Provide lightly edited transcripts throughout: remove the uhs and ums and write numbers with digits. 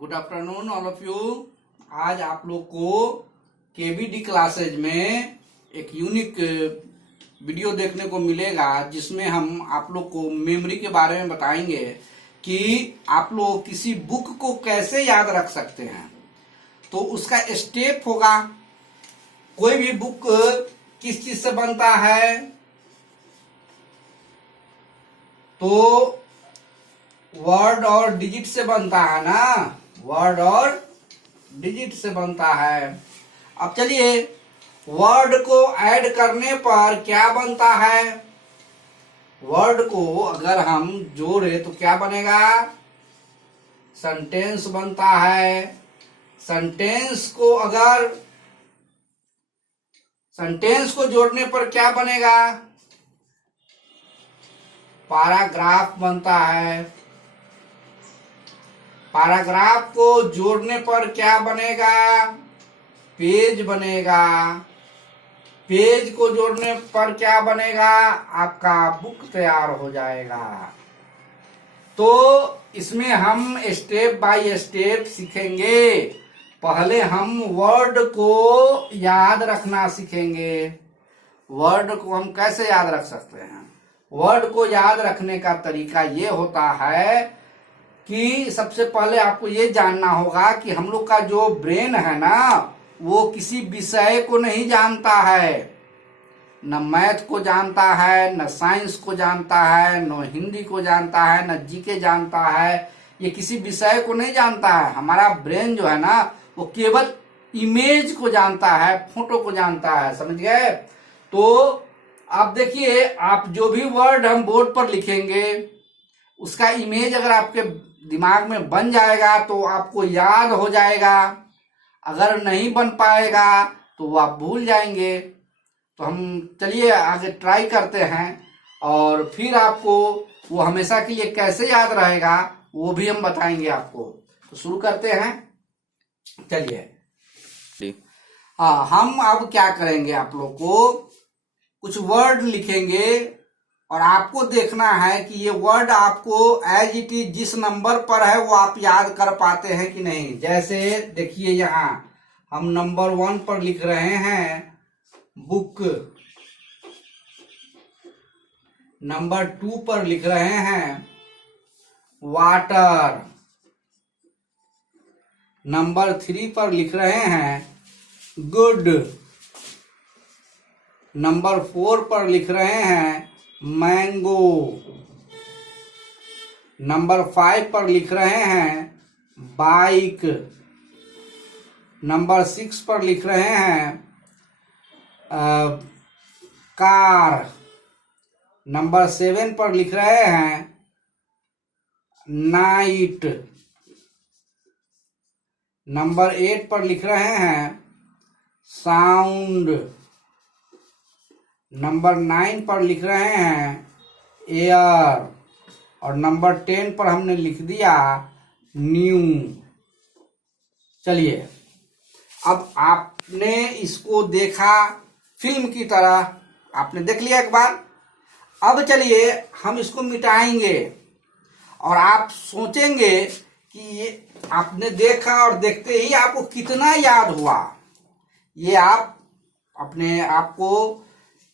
Good afternoon all of you. आज आप लोग को केबीडी क्लासेज में एक यूनिक वीडियो देखने को मिलेगा जिसमें हम आप लोग को मेमोरी के बारे में बताएंगे कि आप लोग किसी बुक को कैसे याद रख सकते हैं। तो उसका स्टेप होगा, कोई भी बुक किस चीज से बनता है, तो वर्ड और डिजिट से बनता है ना, वर्ड और डिजिट से बनता है। अब चलिए, वर्ड को ऐड करने पर क्या बनता है, वर्ड को अगर हम जोड़े तो क्या बनेगा, सेंटेंस बनता है। सेंटेंस को जोड़ने पर क्या बनेगा, पैराग्राफ बनता है। पैराग्राफ को जोड़ने पर क्या बनेगा, पेज बनेगा। पेज को जोड़ने पर क्या बनेगा, आपका बुक तैयार हो जाएगा। तो इसमें हम स्टेप बाय स्टेप सीखेंगे। पहले हम वर्ड को याद रखना सीखेंगे। वर्ड को हम कैसे याद रख सकते हैं, वर्ड को याद रखने का तरीका ये होता है कि सबसे पहले आपको ये जानना होगा कि हम लोग का जो ब्रेन है ना, वो किसी विषय को नहीं जानता है, न मैथ को जानता है, न साइंस को जानता है, न हिंदी को जानता है, न जीके जानता है। ये किसी विषय को नहीं जानता है। हमारा ब्रेन जो है ना, वो केवल इमेज को जानता है, फोटो को जानता है। समझ गए? तो आप देखिए, आप जो भी वर्ड हम बोर्ड पर लिखेंगे उसका इमेज अगर आपके दिमाग में बन जाएगा तो आपको याद हो जाएगा। अगर नहीं बन पाएगा तो वो आप भूल जाएंगे। तो हम चलिए आगे ट्राई करते हैं और फिर आपको वो हमेशा के लिए कैसे याद रहेगा वो भी हम बताएंगे आपको। तो शुरू करते हैं, चलिए। हाँ, हम अब क्या करेंगे, आप लोग को कुछ वर्ड लिखेंगे और आपको देखना है कि ये वर्ड आपको एज इट इज जिस नंबर पर है वो आप याद कर पाते हैं कि नहीं। जैसे देखिए, यहाँ हम नंबर 1 पर लिख रहे हैं बुक, नंबर 2 पर लिख रहे हैं वाटर, नंबर 3 पर लिख रहे हैं गुड, नंबर 4 पर लिख रहे हैं मैंगो, नंबर 5 पर लिख रहे हैं बाइक, नंबर 6 पर लिख रहे हैं कार, नंबर 7 पर लिख रहे हैं नाइट, नंबर 8 पर लिख रहे हैं साउंड, नंबर 9 पर लिख रहे हैं एयर, और नंबर 10 पर हमने लिख दिया न्यू। चलिए, अब आपने इसको देखा फिल्म की तरह, आपने देख लिया एक बार। अब चलिए हम इसको मिटाएंगे और आप सोचेंगे कि ये आपने देखा और देखते ही आपको कितना याद हुआ। ये आप अपने आप को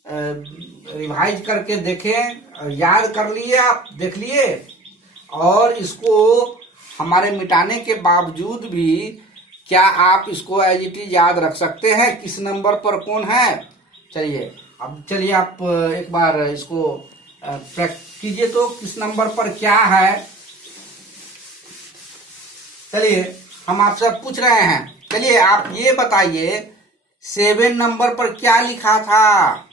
रिवाइज करके देखें, याद कर लिए, आप देख लिए, और इसको हमारे मिटाने के बावजूद भी क्या आप इसको एज इट इज याद रख सकते हैं किस नंबर पर कौन है। चलिए, अब चलिए आप एक बार इसको कीजिए तो किस नंबर पर क्या है। चलिए, हम आपसे पूछ रहे हैं, चलिए आप ये बताइए 7 नंबर पर क्या लिखा था,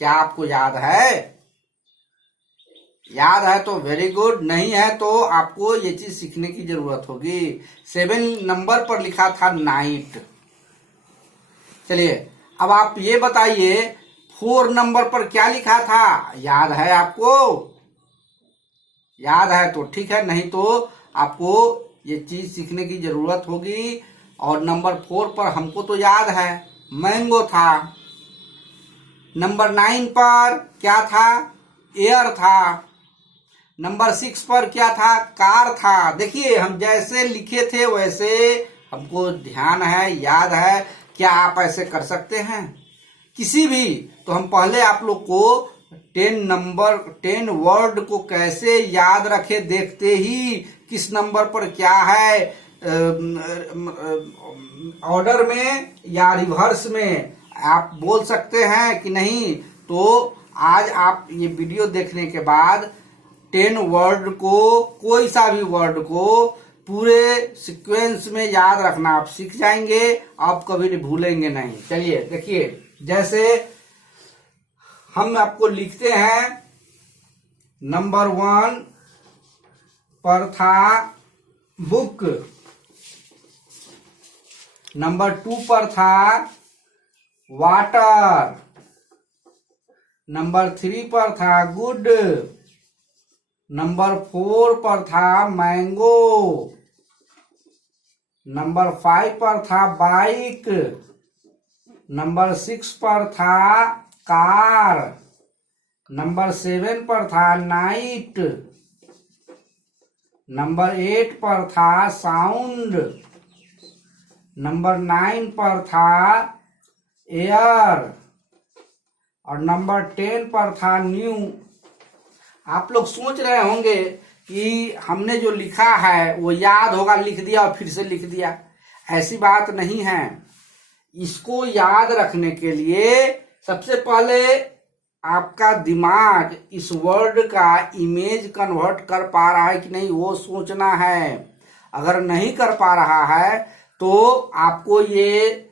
क्या आपको याद है? याद है तो वेरी गुड, नहीं है तो आपको ये चीज सीखने की जरूरत होगी। 7 नंबर पर लिखा था नाइट। चलिए, अब आप ये बताइए 4 नंबर पर क्या लिखा था, याद है आपको? याद है तो ठीक है, नहीं तो आपको ये चीज सीखने की जरूरत होगी। और नंबर 4 पर हमको तो याद है, मैंगो था। नंबर 9 पर क्या था, एयर था। नंबर 6 पर क्या था? कार था। देखिए हम जैसे लिखे थे वैसे हमको ध्यान है, याद है। क्या आप ऐसे कर सकते हैं किसी भी? तो हम पहले आप लोग को 10 वर्ड को कैसे याद रखे, देखते ही किस नंबर पर क्या है, ऑर्डर में या रिवर्स में आप बोल सकते हैं कि नहीं। तो आज आप ये वीडियो देखने के बाद 10 वर्ड को, कोई सा भी वर्ड को पूरे सीक्वेंस में याद रखना आप सीख जाएंगे, आप कभी भूलेंगे नहीं। चलिए देखिए, जैसे हम आपको लिखते हैं, नंबर 1 पर था बुक, नंबर 2 पर था वाटर, नंबर 3 पर था गुड, नंबर 4 पर था मैंगो, नंबर 5 पर था बाइक, नंबर 6 पर था कार, नंबर 7 पर था नाइट, नंबर 8 पर था साउंड, नंबर 9 पर था एयर और नंबर 10 पर था न्यू। आप लोग सोच रहे होंगे कि हमने जो लिखा है वो याद होगा, लिख दिया और फिर से लिख दिया। ऐसी बात नहीं है। इसको याद रखने के लिए सबसे पहले आपका दिमाग इस वर्ड का इमेज कन्वर्ट कर पा रहा है कि नहीं, वो सोचना है। अगर नहीं कर पा रहा है तो आपको ये,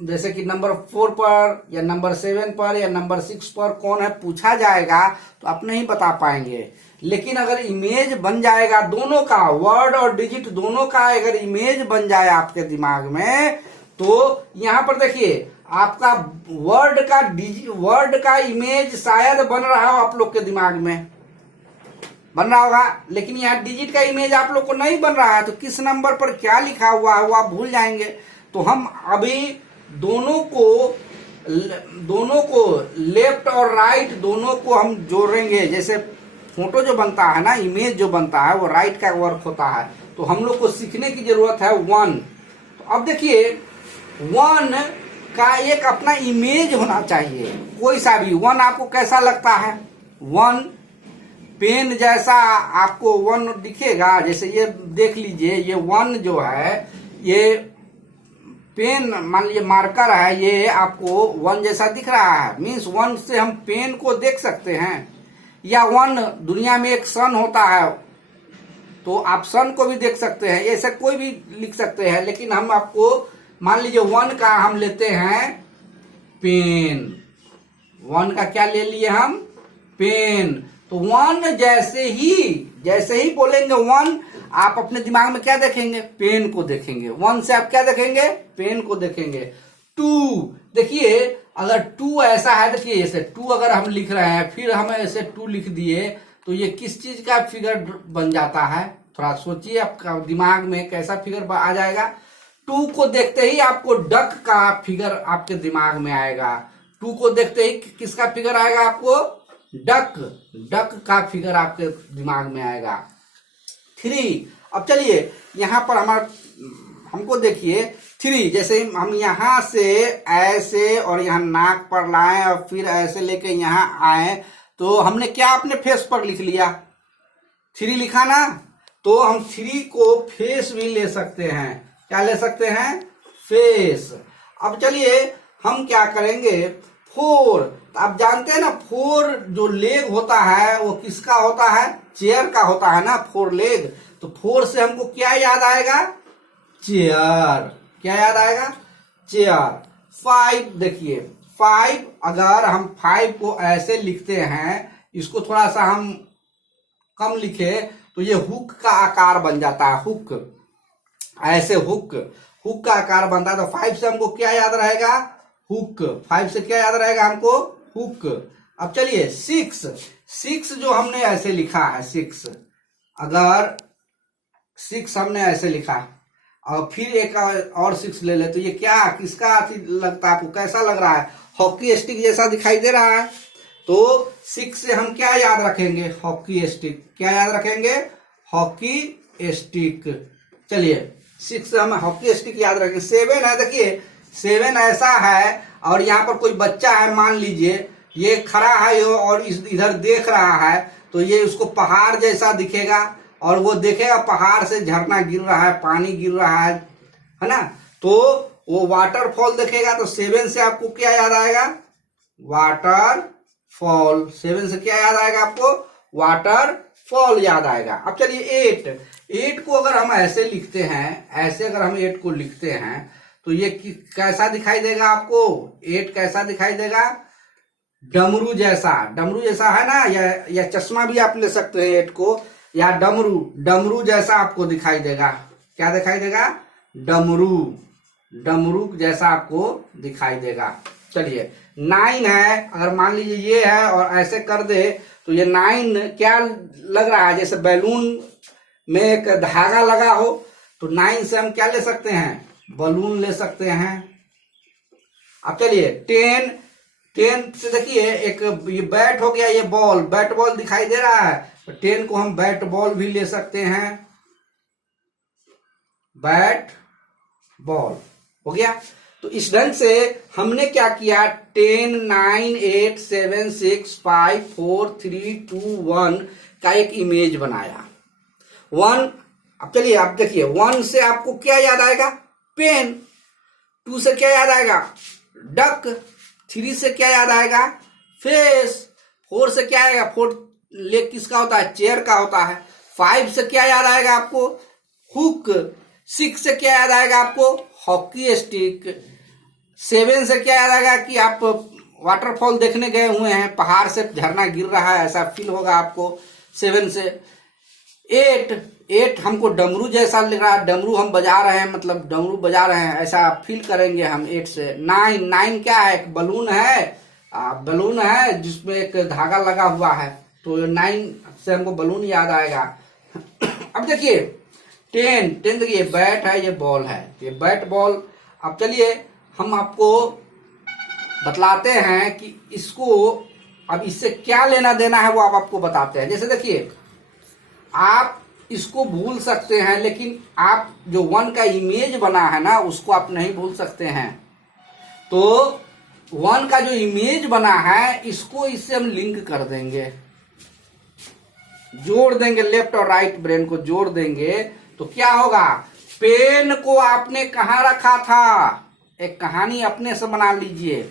जैसे कि नंबर 4 पर या नंबर 7 पर या नंबर 6 पर कौन है पूछा जाएगा तो आप नहीं बता पाएंगे। लेकिन अगर इमेज बन जाएगा दोनों का, वर्ड और डिजिट दोनों का अगर इमेज बन जाए आपके दिमाग में, तो यहाँ पर देखिए आपका वर्ड का इमेज शायद बन रहा हो, आप लोग के दिमाग में बन रहा होगा, लेकिन यहाँ डिजिट का इमेज आप लोग को नहीं बन रहा है। तो किस नंबर पर क्या लिखा हुआ है वो आप भूल जाएंगे। तो हम अभी दोनों को लेफ्ट और राइट दोनों को हम जोड़ेंगे। जैसे फोटो जो बनता है ना, इमेज जो बनता है वो राइट का वर्क होता है। तो हम लोग को सीखने की जरूरत है 1। तो अब देखिए 1 का एक अपना इमेज होना चाहिए, कोई सा भी। 1 आपको कैसा लगता है? 1 पेन जैसा आपको 1 दिखेगा। जैसे ये देख लीजिए, ये 1 जो है, ये पेन मान लीजिए मार्कर है, ये आपको 1 जैसा दिख रहा है। मीन्स 1 से हम पेन को देख सकते हैं। या 1 दुनिया में एक सन होता है, तो आप सन को भी देख सकते हैं। ऐसे कोई भी लिख सकते हैं, लेकिन हम आपको मान लीजिए 1 का हम लेते हैं पेन। 1 का क्या ले लिए हम? पेन। तो 1 जैसे ही बोलेंगे 1, आप अपने दिमाग में क्या देखेंगे? पेन को देखेंगे। 1 से आप क्या देखेंगे? पेन को देखेंगे। 2 देखिए, अगर 2 ऐसा है, देखिए जैसे 2 अगर हम लिख रहे हैं, फिर हम ऐसे 2 लिख दिए, तो ये किस चीज का फिगर बन जाता है? थोड़ा सोचिए, आपका दिमाग में कैसा फिगर आ जाएगा। 2 को देखते ही आपको डक का फिगर आपके दिमाग में आएगा। 2 को देखते ही किसका फिगर आएगा आपको? डक का फिगर आपके दिमाग में आएगा। 3, अब चलिए यहाँ पर हमको देखिए 3, जैसे हम यहाँ से ऐसे और यहाँ नाक पर लाएं और फिर ऐसे लेके यहाँ आए, तो हमने क्या अपने फेस पर लिख लिया? 3 लिखा ना। तो हम 3 को फेस भी ले सकते हैं। क्या ले सकते हैं? फेस। अब चलिए हम क्या करेंगे? 4, तो आप जानते हैं ना 4 जो लेग होता है वो किसका होता है? चेयर का होता है ना, 4 लेग। तो 4 से हमको क्या याद आएगा? चेयर। क्या याद आएगा? चेयर। 5 देखिए, 5 अगर हम 5 को ऐसे लिखते हैं, इसको थोड़ा सा हम कम लिखे तो ये हुक का आकार बन जाता है। हुक, ऐसे हुक का आकार बनता है। तो 5 से हमको क्या याद रहेगा? हुक। 5 से क्या याद रहेगा हमको? हुक। अब चलिए 6 जो हमने ऐसे लिखा है, 6 अगर 6 हमने ऐसे लिखा और फिर एक और 6 ले ले, तो ये क्या किसका लगता है आपको? कैसा लग रहा है? हॉकी स्टिक जैसा दिखाई दे रहा है। तो 6 से हम क्या याद रखेंगे? Hockey stick. क्या याद रखेंगे? Hockey stick. चलिए 6 से हम हॉकी स्टिक याद रखेंगे। 7 है, देखिए 7 ऐसा है और यहाँ पर कोई बच्चा है, मान लीजिए ये खड़ा है और इधर देख रहा है, तो ये उसको पहाड़ जैसा दिखेगा और वो देखेगा पहाड़ से झरना गिर रहा है, पानी गिर रहा है ना, तो वो वाटरफॉल देखेगा। तो 7 से आपको क्या याद आएगा? वाटरफॉल। 7 से क्या याद आएगा आपको? वाटरफॉल याद आएगा। अब चलिए 8 को अगर हम ऐसे लिखते हैं, ऐसे अगर हम 8 को लिखते हैं तो ये कैसा दिखाई देगा आपको? 8 कैसा दिखाई देगा? डमरू जैसा। डमरू जैसा है ना, या चश्मा भी आप ले सकते हैं 8 को, या डमरू जैसा आपको दिखाई देगा। क्या दिखाई देगा? डमरू जैसा आपको दिखाई देगा। चलिए 9 है, अगर मान लीजिए ये है और ऐसे कर दे तो ये 9 क्या लग रहा है? जैसे बैलून में एक धागा लगा हो। तो 9 से हम क्या ले सकते हैं? बलून ले सकते हैं। अब चलिए 10 से देखिए एक ये बैट हो गया, ये बॉल, बैट बॉल दिखाई दे रहा है, तो 10 को हम बैट बॉल भी ले सकते हैं। बैट बॉल हो गया। तो इस ढंग से हमने क्या किया? 10, 9, 8, 7, 6, 5, 4, 3, 2, 1 का एक इमेज बनाया। 1, अब चलिए आप देखिए 1 से आपको क्या याद आएगा? पेन। 2 से क्या याद आएगा? डक। 3 से क्या याद आएगा? फेस। 4 से क्या आएगा? 4 लेग किसका होता है? चेयर का होता है। 5 से क्या याद आएगा आपको? हुक। 6 से क्या याद आएगा आपको? Hockey stick. 7 से क्या याद आएगा कि आप वाटरफॉल देखने गए हुए हैं, पहाड़ से झरना गिर रहा है, ऐसा फील होगा आपको 7 से। 8 हमको डमरू जैसा लग रहा है, डमरू हम बजा रहे हैं, मतलब डमरू बजा रहे हैं ऐसा फील करेंगे हम 8 से। 9 क्या है? एक बलून है, बलून है जिसमें एक धागा लगा हुआ है, तो 9 से हमको बलून याद आएगा। अब देखिए 10 देखिए बैट है, ये बॉल है, ये बैट बॉल। अब चलिए हम आपको बतलाते हैं कि इसको अब इससे क्या लेना देना है, वो आप आपको बताते हैं। जैसे देखिए आप इसको भूल सकते हैं, लेकिन आप जो 1 का इमेज बना है ना, उसको आप नहीं भूल सकते हैं। तो 1 का जो इमेज बना है, इसको इससे हम लिंक कर देंगे, जोड़ देंगे, लेफ्ट और राइट ब्रेन को जोड़ देंगे। तो क्या होगा? पेन को आपने कहाँ रखा था? एक कहानी अपने से बना लीजिए।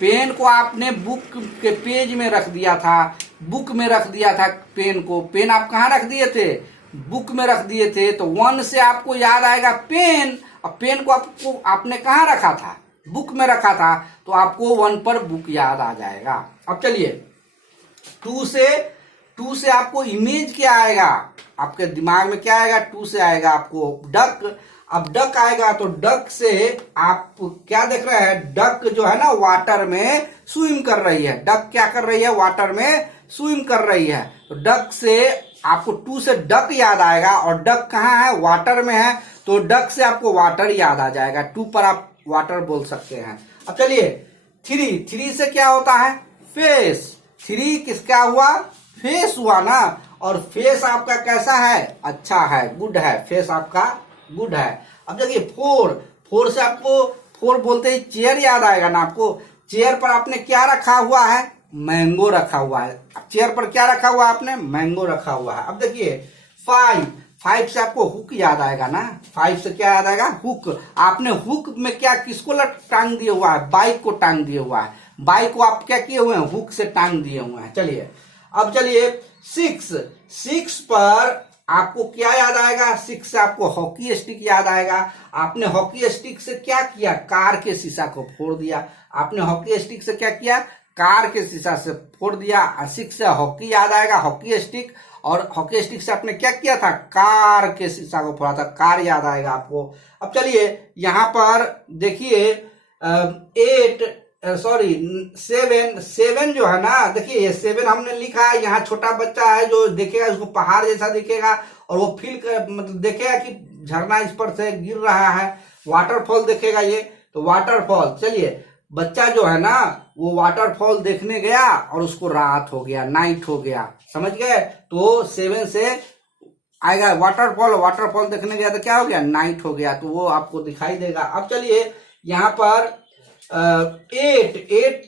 पेन को आपने बुक के पेज में रख दिया था, बुक में रख दिया था पेन को। पेन आप कहाँ रख दिए थे? बुक में रख दिए थे। तो 1 से आपको याद आएगा पेन, और पेन को आपने कहाँ रखा था? बुक में रखा था, तो आपको 1 पर बुक याद आ जाएगा। अब चलिए 2 से आपको इमेज क्या आएगा? आपके दिमाग में क्या आएगा? 2 से आएगा आपको डक। अब डक आएगा तो डक से आप क्या देख रहे हैं? डक जो है ना वाटर में स्विम कर रही है। डक क्या कर रही है? वाटर में स्विम कर रही है। तो डक से आपको 2 से डक याद आएगा, और डक कहाँ है? वाटर में है, तो डक से आपको वाटर याद आ जाएगा। 2 पर आप वाटर बोल सकते हैं। अब चलिए 3 से क्या होता है? फेस। 3 किसका हुआ? फेस हुआ ना। और फेस आपका कैसा है? अच्छा है, गुड है, फेस आपका गुड है। अब देखिए 4 से आपको 4 बोलते ही चेयर याद आएगा ना आपको। चेयर पर आपने क्या रखा हुआ है? मैंगो रखा हुआ है। चेयर पर क्या रखा हुआ है आपने? मैंगो रखा हुआ है। अब देखिए 5 से आपको हुक याद आएगा ना। 5 से क्या याद आएगा? हुक। आपने हुक में क्या किसको टांग दिया हुआ है? बाइक को टांग दिया हुआ है। बाइक को आप क्या किए हुए हैं? हुक से टांग दिए हुए हैं। चलिए अब चलिए 6 पर आपको क्या याद आएगा? 6 से आपको हॉकी स्टिक याद आएगा। आपने हॉकी स्टिक से क्या किया? कार के शीशा को फोड़ दिया। आपने हॉकी स्टिक से क्या किया? कार के शीशा से फोड़ दिया। 6 से हॉकी याद आएगा, हॉकी स्टिक, और हॉकी स्टिक से आपने क्या किया था? कार के शीशा को फोड़ा था, कार याद आएगा आपको। अब चलिए यहां पर देखिए 7 जो है ना, देखिए ये 7 हमने लिखा है। यहाँ छोटा बच्चा है जो देखेगा, उसको पहाड़ जैसा दिखेगा, और वो फील मतलब देखेगा कि झरना इस पर से गिर रहा है, वाटरफॉल देखेगा ये, तो वाटरफॉल। चलिए बच्चा जो है ना वो वाटरफॉल देखने गया और उसको रात हो गया, नाइट हो गया, समझ गए। तो 7 से आएगा वाटरफॉल, वाटरफॉल देखने गया तो क्या हो गया, नाइट हो गया, तो वो आपको दिखाई देगा। अब चलिए यहाँ पर 8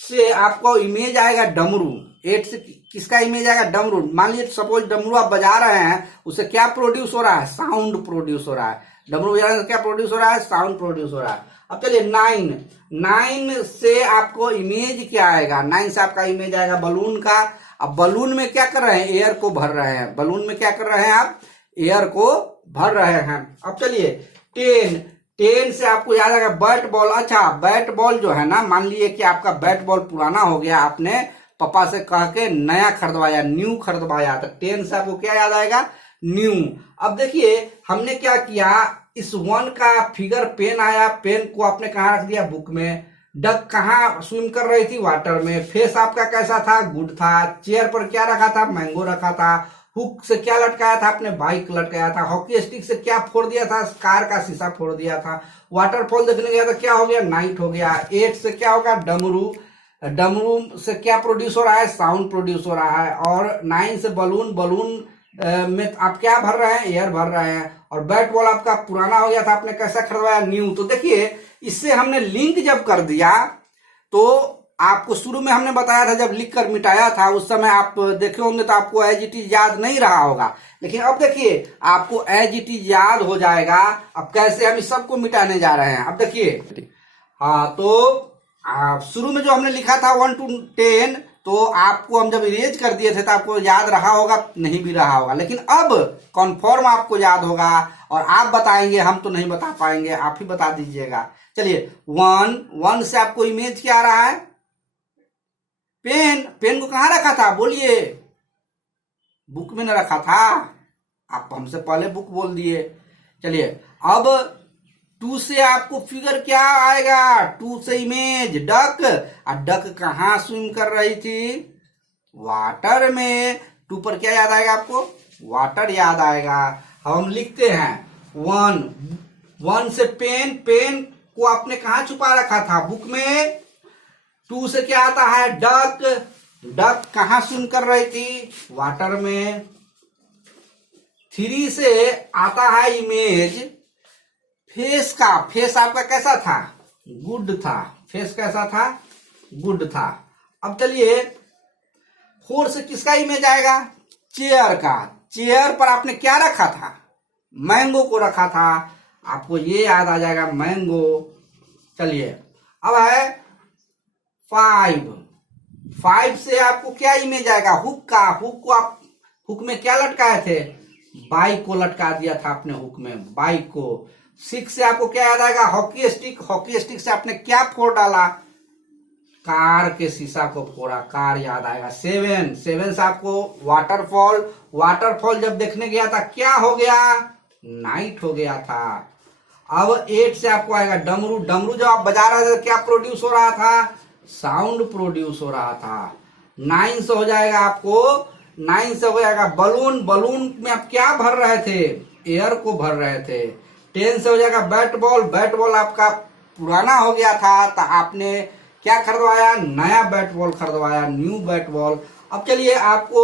से आपको इमेज आएगा डमरू। 8 से किसका इमेज आएगा, डमरू। मान लीजिए सपोज डमरू आप बजा रहे हैं, उससे क्या प्रोड्यूस हो रहा है, साउंड प्रोड्यूस हो रहा है। डमरू बजा रहे हैं क्या प्रोड्यूस हो रहा है, साउंड प्रोड्यूस हो रहा है। अब चलिए 9 से आपको इमेज क्या आएगा, 9 से आपका इमेज आएगा बलून का। अब बलून में क्या कर रहे हैं, एयर को भर रहे हैं। बलून में क्या कर रहे हैं आप, एयर को भर रहे हैं। अब चलिए 10 से आपको याद आएगा बैट बॉल। अच्छा, बैट बॉल जो है ना, मान लीजिए कि आपका बैट बॉल पुराना हो गया, आपने पापा से कह के नया खरीदवाया, न्यू खरीदवाया, तो 10 से आपको क्या याद आएगा, न्यू। अब देखिए हमने क्या किया, इस 1 का फिगर पेन आया, पेन को आपने कहाँ रख दिया, बुक में। डक कहाँ स्विम कर रही थी, वाटर में। फेस आपका कैसा था, गुड था। चेयर पर क्या रखा था, मैंगो रखा था। हुक से क्या लटकाया था आपने, बाइक लटकाया था। हॉकी स्टिक से क्या फोड़ दिया था, कार का शीशा फोड़ दिया था। वाटरफॉल देखने गया तो क्या हो गया, नाइट हो गया। 8 से क्या होगा, डमरू। डमरू से क्या प्रोड्यूस हो रहा है, साउंड प्रोड्यूस हो रहा है। और 9 से बलून। बलून में आप क्या भर रहे हैं, एयर भर रहे हैं। और बैट बॉल आपका पुराना हो गया था, आपने कैसा खरीदवाया, न्यू। तो देखिए इससे हमने लिंक जब कर दिया, तो आपको शुरू में हमने बताया था, जब लिख कर मिटाया था उस समय आप देखे होंगे तो आपको एज इट इज याद नहीं रहा होगा, लेकिन अब देखिए आपको एज इट इज याद हो जाएगा। अब कैसे हम इस सबको मिटाने जा रहे हैं, अब देखिए। हाँ, तो शुरू में जो हमने लिखा था 1 to 10, तो आपको हम जब इरेज कर दिए थे तो आपको याद रहा होगा, नहीं भी रहा होगा, लेकिन अब कन्फर्म आपको याद होगा। और आप बताएंगे, हम तो नहीं बता पाएंगे, आप ही बता दीजिएगा। चलिए 1 से आपको इमेज क्या आ रहा है, पेन। पेन को कहाँ रखा था, बोलिए, बुक में न रखा था, आप हमसे पहले बुक बोल दिए। चलिए अब 2 से आपको फिगर क्या आएगा, 2 से इमेज डक। और डक कहाँ स्विम कर रही थी, वाटर में। 2 पर क्या याद आएगा आपको, वाटर याद आएगा। हम लिखते हैं 1 से पेन। पेन को आपने कहाँ छुपा रखा था, बुक में। 2 से क्या आता है, डक। डक कहाँ स्विम कर रही थी, वाटर में। 3 से आता है इमेज, फेस का। फेस आपका कैसा था, गुड था। फेस कैसा था, गुड था। अब चलिए 4 से किसका इमेज आएगा, चेयर का। चेयर पर आपने क्या रखा था, मैंगो को रखा था, आपको ये याद आ जाएगा, मैंगो। चलिए अब है 5 से आपको क्या इमेज आएगा, हुक का। हुक को आप, हुक में क्या लटकाए थे, बाइक को लटका दिया था आपने हुक में, बाइक को। 6 से आपको क्या याद आएगा, हॉकी स्टिक। हॉकी स्टिक से आपने क्या फोड़ डाला, कार के शीशा को फोड़ा, कार याद आएगा। 7 से आपको वाटरफॉल। वाटरफॉल जब देखने गया था क्या हो गया, नाइट हो गया था। अब 8 से आपको आएगा डमरू। डमरू जब आप बजा रहे थे क्या प्रोड्यूस हो रहा था, साउंड प्रोड्यूस हो रहा था। 9 से हो जाएगा आपको, 9 से हो जाएगा बलून। बलून में आप क्या भर रहे थे, एयर को भर रहे थे। 10 से हो जाएगा बैट बॉल। बैट बॉल आपका पुराना हो गया था, तो आपने क्या खरीदवाया, नया बैट बॉल खरीदवाया, न्यू बैट बॉल। अब चलिए आपको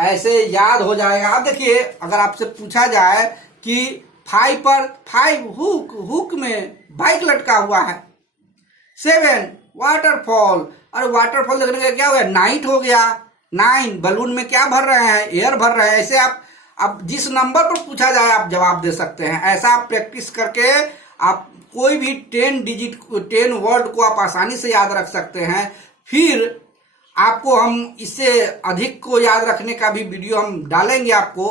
ऐसे याद हो जाएगा। अब देखिए अगर आपसे पूछा जाए कि 5 पर 5 हुक, हुक में बाइक लटका हुआ है। 7 वाटरफॉल। अरे वाटरफॉल देखने का क्या हुआ, नाइट हो गया। 9 बलून में क्या भर रहे हैं, एयर भर रहे हैं। ऐसे आप, अब जिस नंबर पर पूछा जाए आप जवाब दे सकते हैं। ऐसा आप प्रैक्टिस करके आप कोई भी 10 वर्ड को आप आसानी से याद रख सकते हैं। फिर आपको हम इससे अधिक को याद रखने का भी वीडियो हम डालेंगे आपको।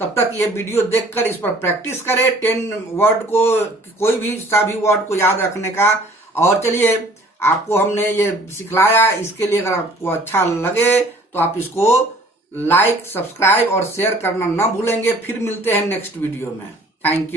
तब तक ये वीडियो देखकर इस पर प्रैक्टिस करें, 10 वर्ड को, कोई भी सा भी वर्ड को याद रखने का। और चलिए आपको हमने ये सिखलाया, इसके लिए अगर आपको अच्छा लगे तो आप इसको लाइक, सब्सक्राइब और शेयर करना ना भूलेंगे। फिर मिलते हैं नेक्स्ट वीडियो में। Thank you.